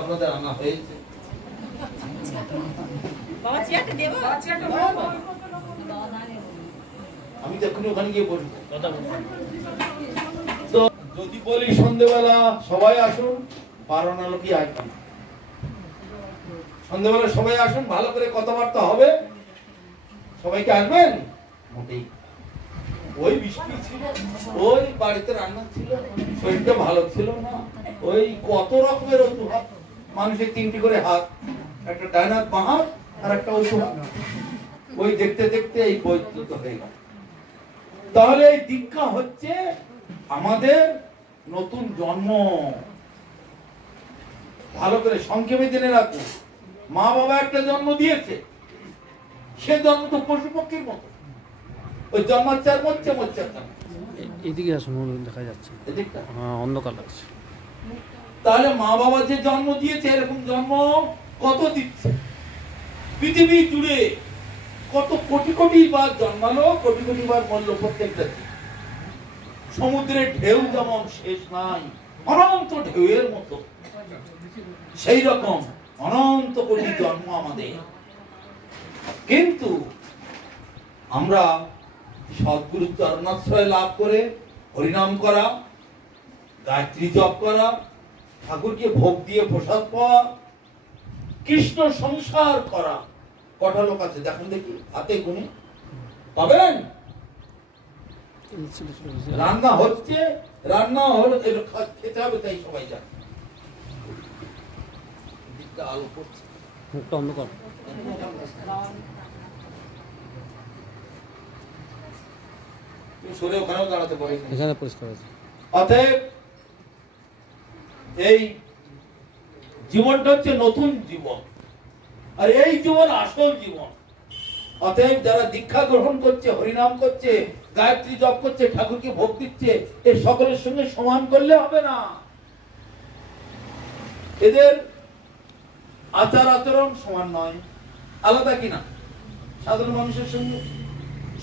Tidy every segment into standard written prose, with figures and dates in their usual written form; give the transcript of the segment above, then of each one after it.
আপনাদের আনা হয়েছে। আমি তো এক্ষুনি ওখানে গিয়ে বলবো। তো যদি বলি সন্ধ্যেবেলা সবাই আসুন, 12 লোকই আসবেন। সন্ধ্যেবেলা সবাই আসুন, ভালো করে কথাবার্তা হবে। সবাইকে আসবেন? মোটেই। ওই বৃষ্টি ছিল, ওই বাড়িতে রান্না ছিল, শরীরটা ভালো ছিল না, ওই কত রকমের অজুহাত। মানুষের 3টি করে হাত, একটা ডান হাত, বাঁ হাত, আর একটা অজুহাত। ওই দেখতে দেখতে এই বৈদ্যুত হয়ে গেল। তাহলে এই দীক্ষা হচ্ছে আমাদের নতুন জন্ম। ভালো করে সংক্ষেপে জেনে রাখুন, মা বাবা একটা জন্ম দিয়েছে, সে জন্ম তো পশু পক্ষীর মতো। ওই জন্মাচ্চার মরছে, মরছে। এদিকে আসুন, দেখা যাচ্ছে, হ্যাঁ অন্ধকার লাগছে। তাহলে মা বাবা যে জন্ম দিয়েছে, এরকম জন্ম কত দিচ্ছে পৃথিবী জুড়ে? কত কোটি কোটি বার জন্মালো, কোটি কোটি বার মরলো প্রত্যেকটা। সমুদ্রের ঢেউ যেমন শেষ নাই, অনন্ত ঢেউয়ের মতো, সেই রকম অনন্ত কোটি জন্ম আমাদের। কিন্তু আমরা সদ্গুরু চরণাশ্রয় লাভ করে হরিনাম করা, গায়ত্রী জপ করা, ঠাকুরকে ভোগ দিয়ে প্রসাদ পাওয়া, কৃষ্ণ সংসার করা, কটা লোক আছে দেখুন দেখি, হাতে গুনে পাবেন? রান্না হচ্ছে, রান্না হলো, খেতে হবে, তাই সবাই জানে। আলো পড়ছে, মুখটা অন্ধকার। সরে ওখানেও দাঁড়াতে পারে, এখানে পরিষ্কার আছে। অতএব এই জীবনটা হচ্ছে নতুন জীবন, আর এই জীবন আসল জীবন। অতএব যারা দীক্ষা গ্রহণ করছে, হরিনাম করছে, গায়ত্রী জপ করছে, ঠাকুরকে ভোগ দিচ্ছে, এর সকলের সঙ্গে সমান করলে হবে না। এদের আচার আচরণ সমান নয়, আলাদা কিনা? সাধারণ মানুষের সঙ্গে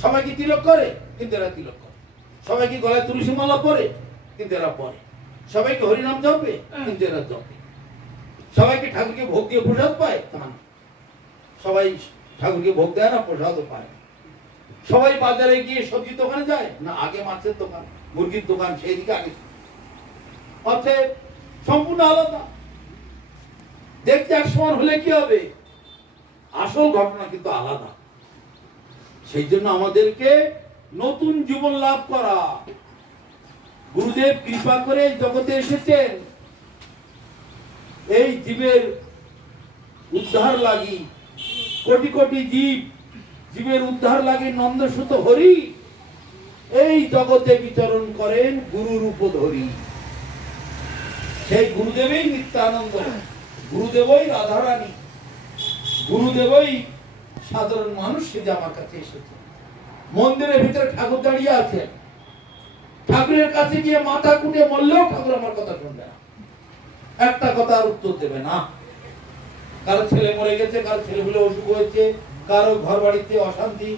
সবাই কি তিলক করে? কিন্তু এরা তিলক করে। সবাই কি গলায় তুলসী মালা পরে? কিন্তু এরা পরে। সবাইকে হরিনাম জপে? কিন্তু এরা জপে। সবাইকে ঠাকুরকে ভোগ দিয়ে প্রসাদ পায়? তা না। সবাই ঠাকুরকে ভোগ দেয় না, প্রসাদও পায়। সবাই বাজারে গিয়ে সবজি দোকানে যায় না, আগে মাছের দোকান, মুরগির দোকান, সেই দিকে আগে। অর্থাৎ সম্পূর্ণ আলাদা। দেখতে এক সমান হলে কি হবে? আসল ঘটনা কিন্তু আলাদা। সেই জন্য আমাদেরকে নতুন জীবন লাভ করা। গুরুদেব কৃপা করে জগতে এসেছেন এই জীবের উদ্ধার লাগি। কোটি কোটি জীব, জীবের উদ্ধার লাগি নন্দসুত হরি এই জগতে বিচরণ করেন গুরু রূপ ধরি। সেই গুরুদেবই নিত্যানন্দ, গুরুদেবই রাধারানী, গুরুদেবই সাধারণ মানুষ সেজে আমার কাছে এসেছে। মন্দিরের ভিতরে ঠাকুর দাঁড়িয়ে আছে, ঠাকুরের কাছে গিয়ে মাথা কুটে মরলেও ঠাকুর আমার কথা শুনবে না, একটা কথার উত্তর দেবে না। কারো ছেলে মরে গেছে, কারো ছেলেগুলো অসুখ হয়েছে, কারো ঘর বাড়িতে অশান্তি,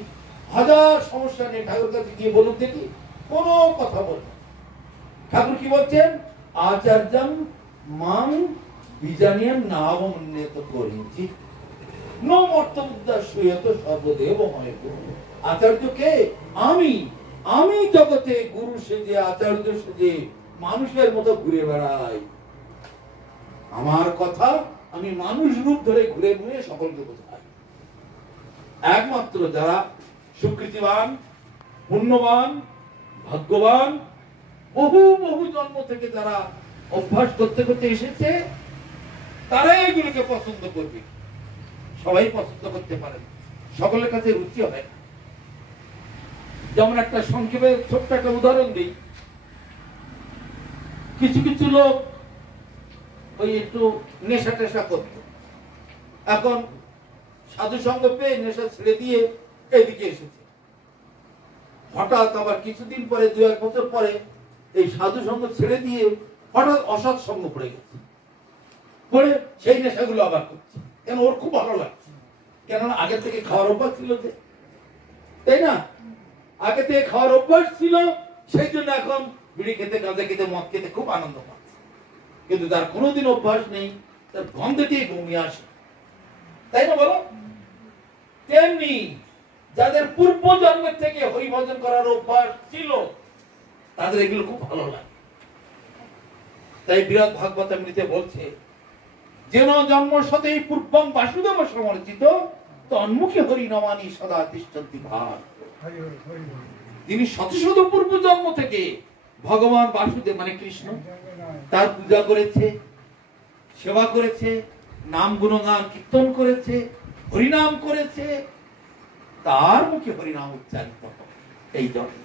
হাজার সমস্যা নিয়ে ঠাকুর কাছে গিয়ে বলুন দেখি, কোনো কথা বলবে। ঠাকুর কি বলছেন? আচার্যম মাং বিজানিয়াম নাবমন্যত করিছি নো মর্তবুদ্দাশ্রয়ত সর্বদেবময় গুরু। আচার্য কে? আমি। আমি জগতে গুরু সেজে, আচার্য সেজে মানুষের মতো ঘুরে বেড়াই। আমার কথা আমি মানুষ রূপ ধরে ঘুরে ঘুরে সকলকে বোঝাই। একমাত্র যারা সুকৃতিবান, পুণ্যবান, ভাগ্যবান, বহু বহু জন্ম থেকে যারা অভ্যাস করতে করতে এসেছে, তারাই এগুলোকে পছন্দ করবে। সবাই পছন্দ করতে পারে, সকলের কাছে রুচি হয়। যেমন একটা সংক্ষেপে ছোট্ট একটা উদাহরণ দিই। কিছু কিছু লোক ওই একটু নেশা টেশা করত, এখন সাধু সঙ্গ পেয়ে নেশা ছেড়ে দিয়ে এদিকে এসেছে। হঠাৎ আবার কিছুদিন পরে, 2-1 বছর পরে এই সাধু সঙ্গ ছেড়ে দিয়ে হঠাৎ অসৎ সঙ্গ পড়ে গেছে, পরে সেই নেশাগুলো আবার করছে। কেন? ওর খুব ভালো লাগছে, কেননা আগে থেকে খাওয়ার অভ্যাস ছিল, তাই না? আগে থেকে খাওয়ার অভ্যাস ছিল, সেই জন্য এখন বিড়ি খেতে, গাঁজা খেতে, মদ খেতে খুব আনন্দ পাচ্ছে। কিন্তু তার কোনোদিন অভ্যাস নেই, তার গন্ধেতেই ঘুমিয়ে আসে, তাই না বলো? তেমনি যাদের পূর্ব জন্মের থেকে হরিভজন করার অভ্যাস ছিল তাদের এগুলো খুব ভালো লাগে। তাই বিরাট ভাগবতামৃতে বলছে, যেন জন্ম সতেই পূর্বং বাসুদেব সমর্চিত তন্মুখে হরি নমানি সদা তিষ্ঠন্তি ভাগ। তিনি শত শত পূর্ব জন্ম থেকে ভগবান বাসুদেব মানে কৃষ্ণ তার পূজা করেছে, সেবা করেছে, নাম গুণগান কীর্তন করেছে, হরিনাম করেছে, তার মুখে হরিনাম উচ্চারিত হবে এই জন্ম,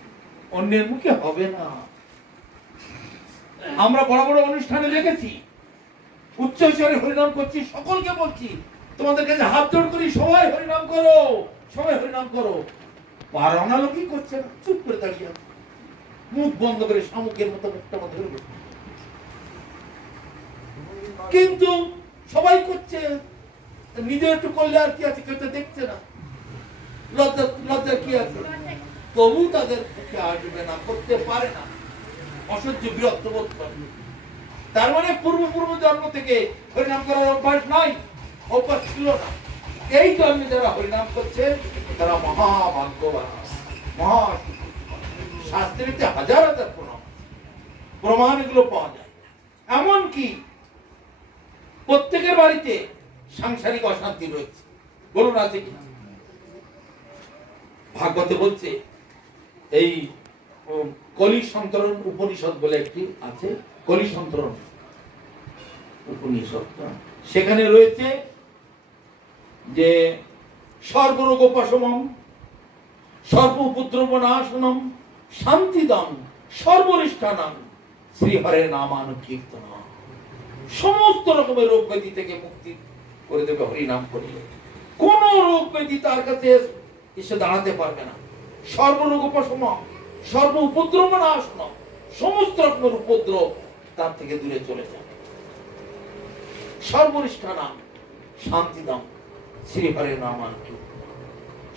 অন্যের মুখে হবে না। আমরা বড় বড় অনুষ্ঠানে দেখেছি উচ্চ স্বরে হরিনাম করছি, সকলকে বলছি তোমাদের কাছে হাত জোড় করি, সবাই হরিনাম করো, সবাই হরিনাম করো। পারানা লোকই করছে না, চুপ করে দাঁড়িয়ে আছে, মুখ বন্ধ করে শামুকের মতো মুখটা মতো ধরে। কিন্তু সবাই করছে, নিজে একটু করলে আর কি আছে, কেউ তো দেখছে না, লজ্জা লজ্জা কি আছে, তবু তাদের মুখে আসবে না, করতে পারে না, অসহ্য বিরক্ত বোধ করে। তার মানে পূর্ব জন্ম থেকে হরিনাম করার অভ্যাস নাই, অভ্যাস ছিল না। এই জন্মে যারা হরিনাম করছে তারা মহাভাগ্যবান, মহা শাস্ত্রীতে হাজার হাজার প্রমাণ এগুলো পাওয়া যায়। এমনকি প্রত্যেকের বাড়িতে সাংসারিক অশান্তি রয়েছে, বলুন আছে কি? ভাগবতে বলছে, এই কলি সন্তরণ উপনিষদ বলে একটি আছে, কলি সন্তরণ উপনিষদ, সেখানে রয়েছে যে সর্বরোগ উপশমম সর্ব উপদ্রব নাশনম শান্তিদম সর্বনিষ্ঠানাম শ্রীহরের নামানুকীর্তন। সমস্ত রকমের রোগ ব্যাধি থেকে মুক্তি করে দেবে হরিনাম করিলে, কোন রোগ ব্যাধি তার কাছে এসে দাঁড়াতে পারবে না। সর্বরোগ উপশমম সর্ব উপদ্রব নাশনম, সমস্ত রকমের উপদ্রব তার থেকে দূরে চলে যাবে। সর্বনিষ্ঠানাম শান্তিদম শ্রীহরের নামানুকীর্তন,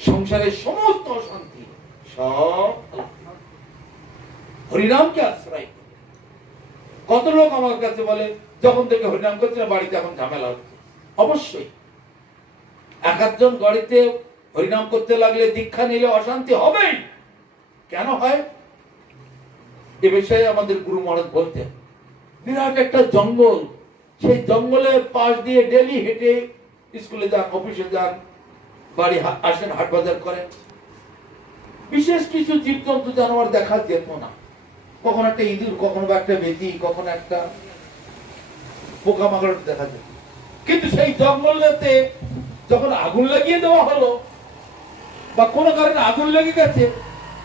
সংসারের সমস্ত অশান্তি সব হরিনামকে আশ্রয়। কত লোক আমার কাছে বলে যখন থেকে হরিনাম করছে না বাড়িতে এখন ঝামেলা হচ্ছে। অবশ্যই এক একজন বাড়িতে হরিনাম করতে লাগলে, দীক্ষা নিলে অশান্তি হবেই। কেন হয় এ বিষয়ে আমাদের গুরু মহারাজ বলতেন, বিরাট একটা জঙ্গল, সেই জঙ্গলের পাশ দিয়ে ডেলি হেঁটে স্কুলে যান, অফিসে যান, বাড়ি আসেন, হাট বাজার করেন। বিশেষ কিছু জীবজন্তু জানোয়ার দেখা যেত না, কখন একটা ইঁদুর, কখনো একটা বেজি, কখনো একটা পোকামাকড় দেখা যেত। কিন্তু সেই জঙ্গলেতে যখন আগুন লাগিয়ে দেওয়া হলো বা কোনো কারণে আগুন লেগে গেছে,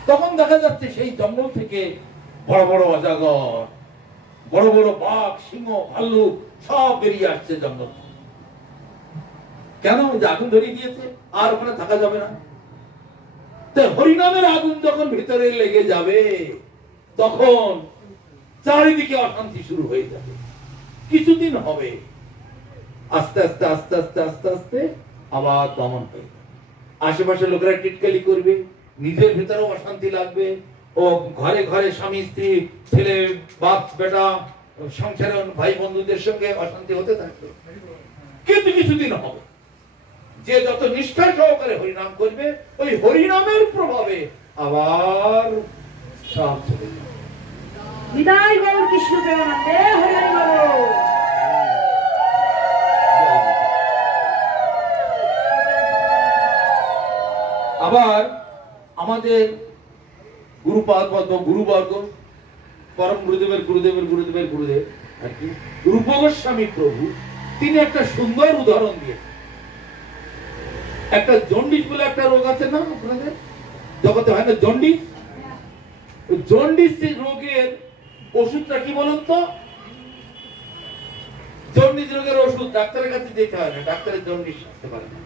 তখন দেখা যাচ্ছে সেই জঙ্গল থেকে বড় বড় অজগর, বড় বড় বাঘ, সিংহ, ভাল্লুক সব বেরিয়ে আসছে জঙ্গল। কেন? যে আগুন ধরিয়ে দিয়েছে, আর ওখানে থাকা যাবে না। তাই হরিনামের আগুন যখন ভিতরে লেগে যাবে তখন চারিদিকে অশান্তি শুরু হয়ে যাবে। কিছুদিন হবে, আস্তে আস্তে আস্তে আস্তে আস্তে আস্তে আবার দমন হয়ে যাবে। আশেপাশে লোকেরা টিটকালি করবে, নিজের ভিতরেও অশান্তি লাগবে, ও ঘরে ঘরে স্বামী স্ত্রী, ছেলে বাপ বেটা, সংসারের ভাই বন্ধুদের সঙ্গে অশান্তি হতে থাকবে। কিন্তু কিছুদিন হবে, যে যত নিষ্ঠা সহকারে হরিনাম করবে, ওই হরিনামের প্রভাবে আবার সব চলে যাবে। বিদায় গৌর কৃষ্ণ প্রেমানন্দে, হরি হরি বল। আবার আমাদের গুরুপাদ গুরুবর্গ, পরম গুরুদেবের গুরুদেবের গুরুদেবের গুরুদেব আর কি রূপ গোস্বামী প্রভু, তিনি একটা সুন্দর উদাহরণ দিয়েছেন। একটা জন্ডিস বলে একটা রোগ আছে না আপনাদের জগতে, হয় না জন্ডিস? জন্ডিস রোগের ওষুধটা কি বলুন তো? জন্ডিস রোগের ওষুধ ডাক্তারের কাছে যেতে হয় না, ডাক্তারের জন্ডিস আসতে পারে না।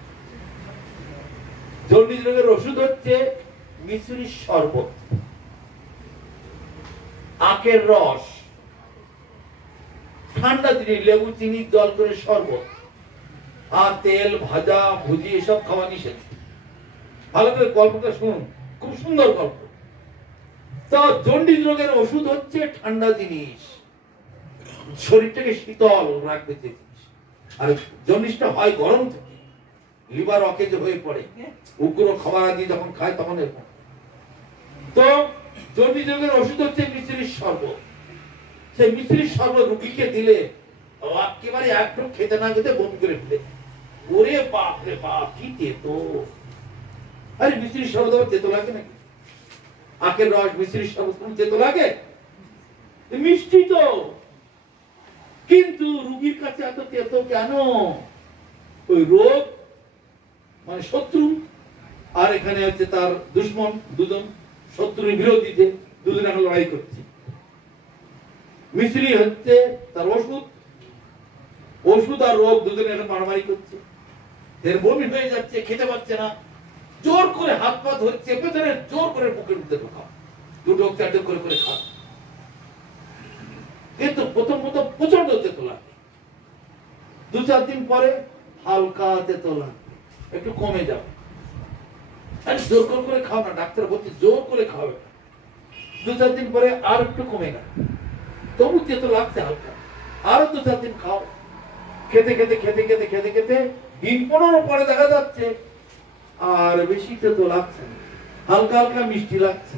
জন্ডিস রোগের ওষুধ হচ্ছে মিশ্রির শরবত, আখের রস, ঠান্ডা জিনিস, লেবু চিনি জল করে শরবত, আর তেল ভাজা ভুজি এসব খাওয়া নিষেধ। ভালো করে গল্পটা শুনুন, খুব সুন্দর গল্প। তো জন্ডিস রোগের ওষুধ হচ্ছে ঠান্ডা জিনিস, শরীরটাকে শীতল রাখবে যে জিনিস। আর জন্ডিসটা হয় গরম থেকে, লিভার অকেজ হয়ে পড়ে, উগ্র খাবার আদি যখন খায় তখন এরকম। তো জন্ডিস রোগের ওষুধ হচ্ছে মিশ্রির শরবত। সেই মিশ্রির শরবত রুগীকে দিলে একেবারে একটু খেতে না খেতে বমি করে ফেলে। ওরে বাপ রে বাপ, কি তেতো! আরে মিশ্রির শরবত আবার তেতো লাগে নাকি? আখের রস মিশ্রির শরবত কোন তেতো লাগে? মিষ্টি তো, কিন্তু রুগীর কাছে এত তেতো কেন? ওই রোগ মানে শত্রু, আর এখানে হচ্ছে তার দুশ্মন, দুজন শত্রুর বিরোধীতে দুজন এখন লড়াই করছে। মিশ্রি হচ্ছে তার ওষুধ, ওষুধ আর রোগ দুজনে এখন মারামারি করছে। এর বমি হয়ে যাচ্ছে, খেতে পাচ্ছে না, জোর করে হাত পা ধরে চেপে ধরে জোর করে বুকের মধ্যে ঢোকাও, দুটো চারটে করে করে খাও। কিন্তু প্রথম প্রথম প্রচন্ড তেতো লাগে, 2-4 দিন পরে হালকা তেতো লাগে, একটু কমে যাবে। জোর করে খাও না, ডাক্তার বলছে জোর করে খাও। 2-4 দিন পরে আর একটু কমে গেল, তবু তেতো লাগছে হালকা, আরো 2-4 দিন খাও। খেতে খেতে খেতে খেতে খেতে খেতে দিন 15 পরে দেখা যাচ্ছে আর বেশি তেতো লাগছে না, হালকা হালকা মিষ্টি লাগছে।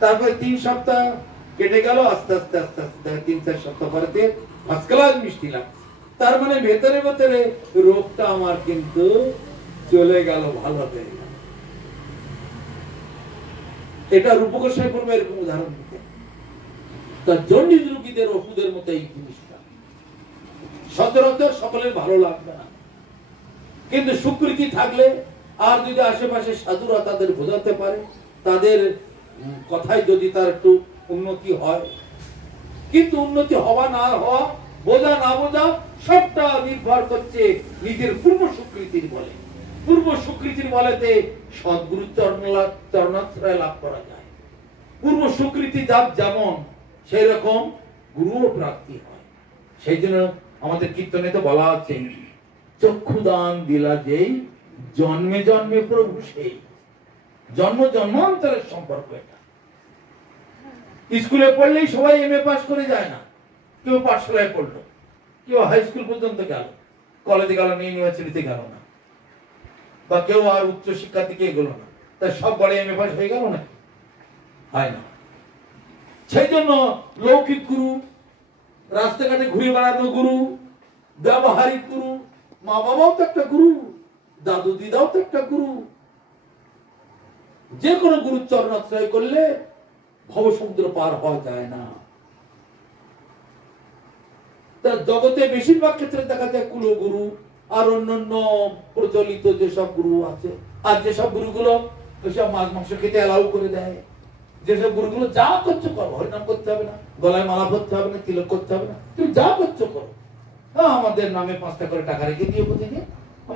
তারপরে 3 সপ্তাহ কেটে গেল, আস্তে আস্তে আস্তে আস্তে 3-4 সপ্তাহ পরে ফার্স্ট ক্লাস মিষ্টি লাগছে। তার মানে ভেতরে ভেতরে রোগটা আমার কিন্তু চলে গেল, ভালো হয়ে গেল। এটা রূপকোষায় পূর্বে এরকম উদাহরণ দিতে। তা জন্ডিস রোগীদের ওষুধের মতো এই জিনিসটা সচরাচর সকলের ভালো লাগবে না, কিন্তু স্বীকৃতি থাকলে আর যদি আশেপাশে সাধুরা তাদের বোঝাতে পারে, তাদের কথায় যদি তার একটু উন্নতি হয়। কিন্তু উন্নতি হওয়া না হওয়া, বোঝা না বোঝা, সবটা নির্ভর করছে নিজের পূর্ব স্বীকৃতির বলে। পূর্ব স্বীকৃতির বলেতে সদ্গুরু চরণাশ্রয় লাভ করা যায়। পূর্ব স্বীকৃতি যার যেমন, সেই রকম গুরুও প্রাপ্তি হয়। সেই জন্য আমাদের কীর্তনে তো বলা আছে, চক্ষুদান দিলা যেই, জন্মে জন্মে প্রভু সেই। জন্ম জন্মান্তরের সম্পর্ক এটা। স্কুলে পড়লেই সবাই এমএ পাস করে যায় না, কেউ পাঠশালায় পড়লো, কেউ হাই স্কুল পর্যন্ত গেল, কলেজে গেল না, ইউনিভার্সিটিতে গেল না, বা কেউ আর উচ্চ শিক্ষা থেকে এগোলো না, তাই সব বড় এমএ পাস হয়ে গেল না? হয় না। সেই জন্য লৌকিক গুরু, রাস্তাঘাটে ঘুরে বেড়ানো গুরু, ব্যবহারিক গুরু, মা বাবাও তো একটা গুরু, দাদু দিদাও তো একটা গুরু। যে কোনো গুরুর চরণাশ্রয় করলে ভবসমুদ্র পার হওয়া যায় না। তার জগতে বেশিরভাগ ক্ষেত্রে দেখা যায় কুলগুরু আর অন্যান্য প্রচলিত যেসব গুরু আছে, আর যেসব গুরুগুলো ওইসব মাছ মাংস খেতে অ্যালাউ করে দেয়, যেসব গুরুগুলো যা করছো করো, হরিনাম করতে হবে না, গলায় মালা করতে হবে না, তিলক করতে হবে না, তুমি যা করছো করো, আমাদের নামে 5টা করে টাকা রেখে দিয়ে প্রতিদিন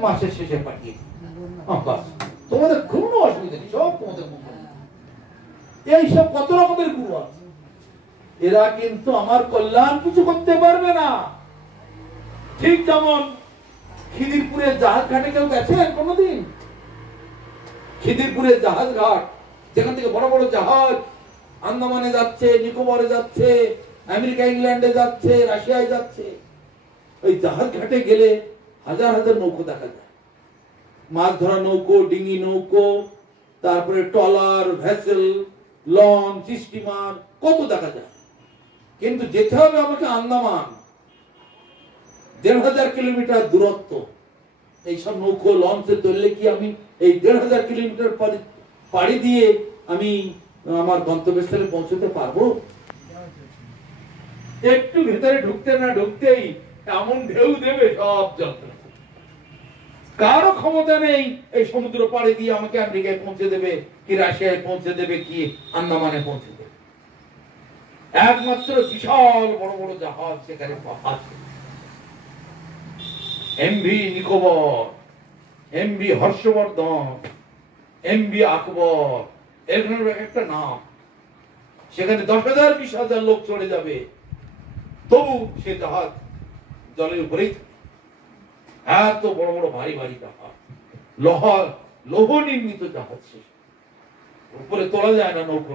মাসের শেষে পাঠিয়ে দিই, তোমাদের কোনো অসুবিধা নেই, সব তোমাদের মঙ্গল। এইসব কত রকমের গুরু আছে, এরা কিন্তু আমার কল্যাণ কিছু করতে পারবে না। ঠিক যেমন খিদিরপুরে জাহাজ ঘাটে কেউ গেছেন কোনদিন? খিদিরপুরে জাহাজ ঘাট, যেখান থেকে বড় বড় জাহাজ আন্দামানে যাচ্ছে, নিকোবরে যাচ্ছে, আমেরিকা ইংল্যান্ডে যাচ্ছে, রাশিয়ায় যাচ্ছে, ওই জাহাজ ঘাটে গেলে হাজার হাজার নৌকো দেখা যায়, মাছ ধরা নৌকো, ডিঙি নৌকো, তারপরে ট্রলার, ভেসেল, লঞ্চ, স্টিমার, কত দেখা যায়। কিন্তু যেতে হবে আমাকে আন্দামান, 1,500 কিলোমিটার দূরত্ব। এইসব নৌকো লঞ্চে চললে কি আমি এই 1,500 কিলোমিটার পাড়ি দিয়ে আমি আমার গন্তব্যস্থলে পৌঁছতে পারবো? একটু ভেতরে ঢুকতে না ঢুকতেই এমন ঢেউ দেবে সব যন্ত্র। কারো ক্ষমতা নেই এই সমুদ্র পাড়ি দিয়ে আমাকে আমেরিকায় পৌঁছে দেবে, কি রাশিয়ায় পৌঁছে দেবে, কি আন্দামানে পৌঁছে দেবে। একমাত্র বিশাল বড় বড় জাহাজ সেখানে আছে, MV Nicobar, MV Harshavardhan, MV Akbar, এরকম একটা নাম। সেখানে 10,000 20,000 লোক চড়ে যাবে, তবু সে জাহাজ জলের উপরেই থাকে। এত বড় বড় ভারী ভারী জাহাজ, লৌহ নির্মিত জাহাজ, শেষ উপরে তোলা যায় না নৌকো।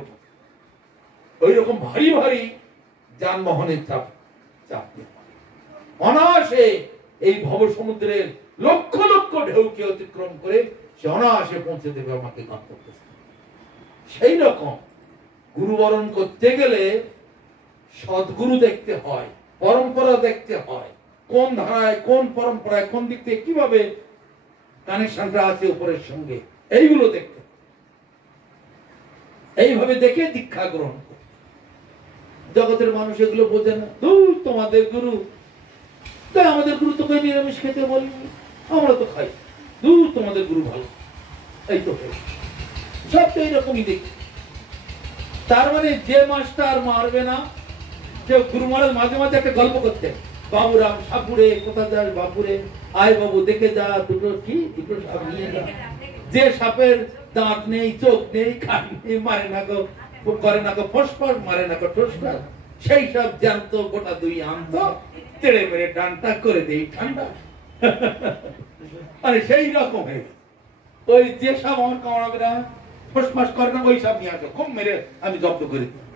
ওই রকম ভারী ভারী যানবাহনের চাপ অনায়াসে এই ভব সমুদ্রের লক্ষ লক্ষ ঢেউকে অতিক্রম করে সে অনায়াসে পৌঁছে দেবে আমাকে গন্তব্যে। সেই রকম গুরুবরণ করতে গেলে সদ্গুরু দেখতে হয়, পরম্পরা দেখতে হয়, কোন ধারায় কোন পরম্পরায় কোন দিক থেকে কিভাবে কানেকশনটা আছে উপরের সঙ্গে, এইগুলো দেখতে, এইভাবে দেখে দীক্ষা গ্রহণ করে। জগতের মানুষ এগুলো বোঝে না, দূর তোমাদের গুরু, তাই আমাদের গুরু তোকে নিরামিষ খেতে বলিনি, আমরা তো খাই, দূর তোমাদের গুরু ভালো, এই তো সব তো এইরকমই দেখি। তার মানে যে মাস্টার মারবে না, যে গুরু মহারাজ মাঝে মাঝে একটা গল্প করতেন, বাবুরাম সাপুরে কোথা যাস বাপুরে, আয় বাবু দেখে যা দুটো কি দুটো সাপ নিয়ে যা, যে সাপের দাঁত নেই চোখ নেই কান নেই, মারে না গো করে না গো ফসফস, মারে না গো ঠোসঠাস, সেই সব জ্যান্ত গোটা দুই আনতো, তেড়ে মেরে ডানটা করে দেই ঠান্ডা। আরে সেই রকম ওই যে সব আমার কামড়াবে না ফসফস করে না, ওই সব নিয়ে আসো খুব মেরে আমি জব্দ করে দিই।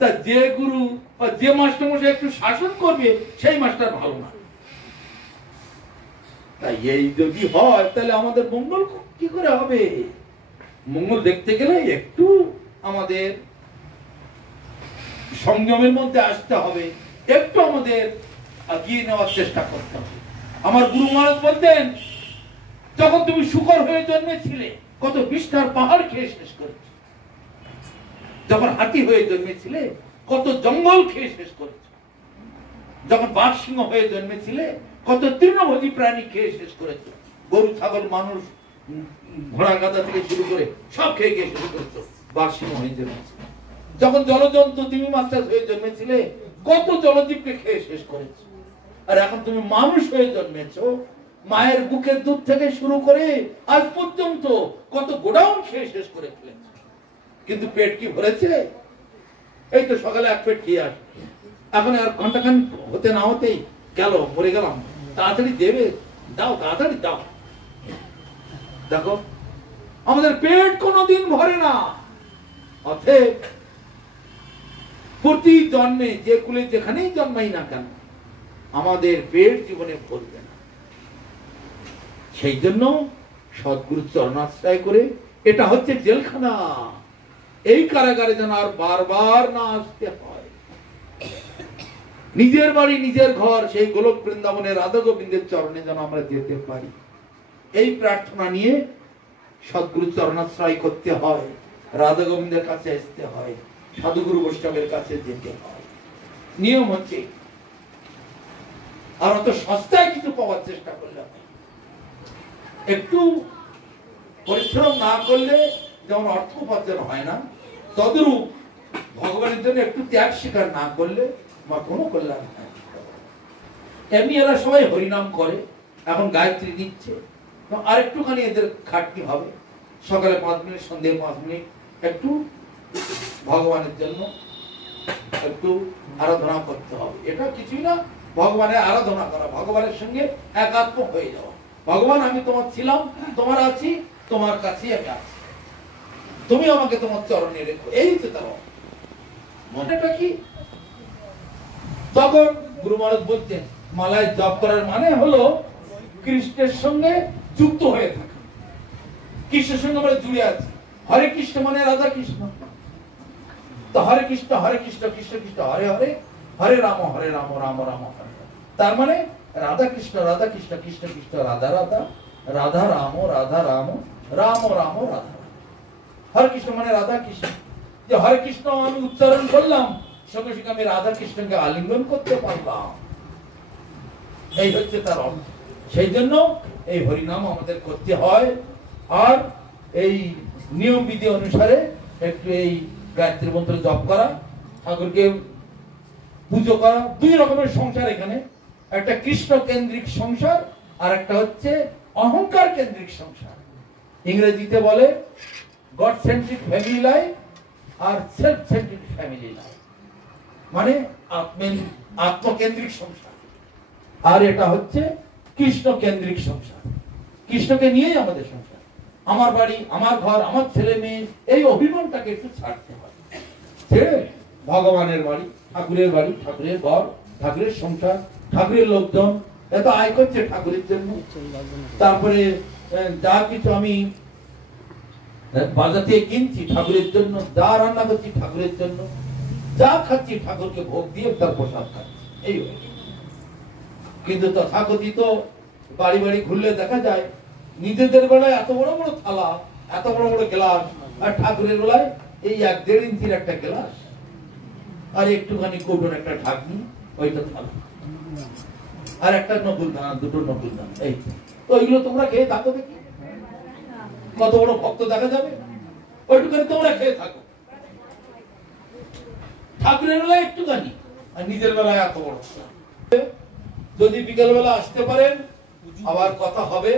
তা যে গুরু বা যে মাস্টার মশাই একটু শাসন করবে সেই মাস্টার ভালো না। তাই এই যদি হয় তাহলে আমাদের মঙ্গল কি করে হবে? মঙ্গল দেখতে গেলে একটু আমাদের সংযমের মধ্যে আসতে হবে, একটু আমাদের এগিয়ে নেওয়ার চেষ্টা করতে হবে। আমার গুরু মহারাজ বলতেন, যখন তুমি শুকর হয়ে জন্মেছিলে কত বিষ্ঠার পাহাড় খেয়ে শেষ করেছ, যখন হাতি হয়ে জন্মেছিলে কত জঙ্গল খেয়ে শেষ করেছ, যখন বাঘ সিংহ হয়ে জন্মেছিলে কত তৃণভোজী প্রাণী খেয়ে শেষ করেছ, গরু ছাগল মানুষ ঘোড়া গাদা থেকে শুরু করে সব খেয়ে খেয়ে শুরু করেছ, বাঘ সিংহ হয়ে জন্মেছিলে। যখন জলজন্তু তিমি মাছ হয়ে জন্মেছিলে কত জলজীবকে খেয়ে শেষ করেছ। আর এখন তুমি মানুষ হয়ে জন্মেছ, মায়ের বুকের দুধ থেকে শুরু করে আজ পর্যন্ত কত গোডাউন খেয়ে শেষ করে ফেলেছ, কিন্তু পেট কি ভরেছে? এই তো সকালে এক পেট খেয়ে আসবে, এখন আর ঘন্টাখান হতে না হতেই গেল, মরে গেলাম, তাড়াতাড়ি দেবে, দাও তাড়াতাড়ি দাও। দেখো আমাদের পেট কোনোদিন ভরে না। অতএব প্রতি জন্মে যে কুলে যেখানেই জন্মাই না কেন আমাদের পেট জীবনে ভরবে না। সেই জন্য সদ্গুরু চরণাশ্রয় করে, এটা হচ্ছে জেলখানা, এই কারাগারে যেন আর বারবার না আসতে হয়। নিজের বাড়ি নিজের ঘর সেই গোলক বৃন্দাবনের রাধা গোবিন্দের চরণে যেন আমরা যেতে পারি, এই প্রার্থনা নিয়ে সদ্গুরু চরণাশ্রয় করতে হয়, রাধা গোবিন্দের কাছে আসতে হয়, সাধুগুরু বৈষ্ণবের কাছে যেতে হয়। নিয়ম হচ্ছে, আর অত সস্তায় কিছু পাওয়ার চেষ্টা করলে একটু পরিশ্রম না করলে যেমন অর্থ উপার্জন হয় না, তদ্রূপ ভগবানের জন্য একটু ত্যাগ স্বীকার না করলে আমার কোনো কল্যাণ হয় না। এমনি এরা সবাই হরিনাম করে, এখন গায়ত্রী নিচ্ছে, আর একটুখানি এদের খাটনি হবে, সকালে 5 মিনিট সন্ধ্যে 5 মিনিট একটু ভগবানের জন্য একটু আরাধনা করতে হবে। এটা কিছুই না, ভগবানের আরাধনা করা, ভগবানের সঙ্গে একাত্ম হয়ে যাওয়া। ভগবান আমি তোমার ছিলাম, তোমার আছি, তোমার কাছেই আমি আছি, তুমি আমাকে তোমার চরণে রেখো, এই তো তার মনেটা কি। তখন গুরু মহারাজ বলছেন, মালায় জপ করার মানে হলো কৃষ্ণের সঙ্গে যুক্ত হয়ে থাকা, কৃষ্ণের সঙ্গে আমরা জুড়ে আছি। হরে কৃষ্ণ মানে রাধা কৃষ্ণ, তো হরে কৃষ্ণ কৃষ্ণ কৃষ্ণ হরে হরে, হরে রাম রাম রাম হরে। তার মানে রাধা কৃষ্ণ কৃষ্ণ কৃষ্ণ রাধা রাধা, রাধা রাম রাম রাম রাধা। হরে কৃষ্ণ মানে রাধা কৃষ্ণ, যে হরে কৃষ্ণ আমি উচ্চারণ করলাম সঙ্গে সঙ্গে আমি রাধা কৃষ্ণকে আলিঙ্গন করতে পারলাম, এই হচ্ছে তার অর্থ। সেই জন্য এই হরিনাম আমাদের করতে হয়, আর এই নিয়ম বিধি অনুসারে একটু এই গায়ত্রী মন্ত্র জপ করা, ঠাকুরকে পুজো করা। 2 রকমের সংসার এখানে, একটা কৃষ্ণ কেন্দ্রিক সংসার আর একটা হচ্ছে অহংকার কেন্দ্রিক সংসার। ইংরেজিতে বলে গড সেন্ট্রিক ফ্যামিলি লাইফ আর সেলফ সেন্ট্রিক ফ্যামিলি লাইফ, মানে আত্মকেন্দ্রিক সংসার। আর এটা হচ্ছে কৃষ্ণ কেন্দ্রিক সংসার, কৃষ্ণকে নিয়েই আমাদের সংসার। আমার বাড়ি, আমার ঘর, আমার ছেলে মেয়ে, এই অভিমানটাকে একটু ছাড়তে হয়, ছেড়ে ভগবানের বাড়ি, ঠাকুরের ঘর, ঠাকুরের সংসার, ঠাকুরের লোকজন, এত আয় করছে ঠাকুরের জন্য। তারপরে যা কিছু আমি বাজার থেকে কিনছি ঠাকুরের জন্য, যা রান্না করছি ঠাকুরের জন্য, যা খাচ্ছি ঠাকুরকে ভোগ দিয়ে তার প্রসাদ খাচ্ছি, এই। কিন্তু তথাকথিত বাড়ি বাড়ি ঘুরলে দেখা যায় নিজেদের বেলায় এত বড় বড় থালা, এত বড় বড় গ্লাস, আর ঠাকুরের বেলায় এই 1-1.5 ইঞ্চির একটা গ্লাস আর একটুখানি কৌটোর একটা ঢাকনি, ওইটা থালা, আর একটা নকুল দানা, দুটো নকুল দানা, এই। তো ওইগুলো তোমরা খেয়ে থাকো দেখি, কত বড় ভক্ত দেখা যাবে, ওইটুখানি তোমরা খেয়ে থাকো। ঠাকুরের বেলায় একটুখানি, আর নিজের বেলায় এত বড়। যদি বিকেল বেলা আসতে পারেন, আবার কথা হবে।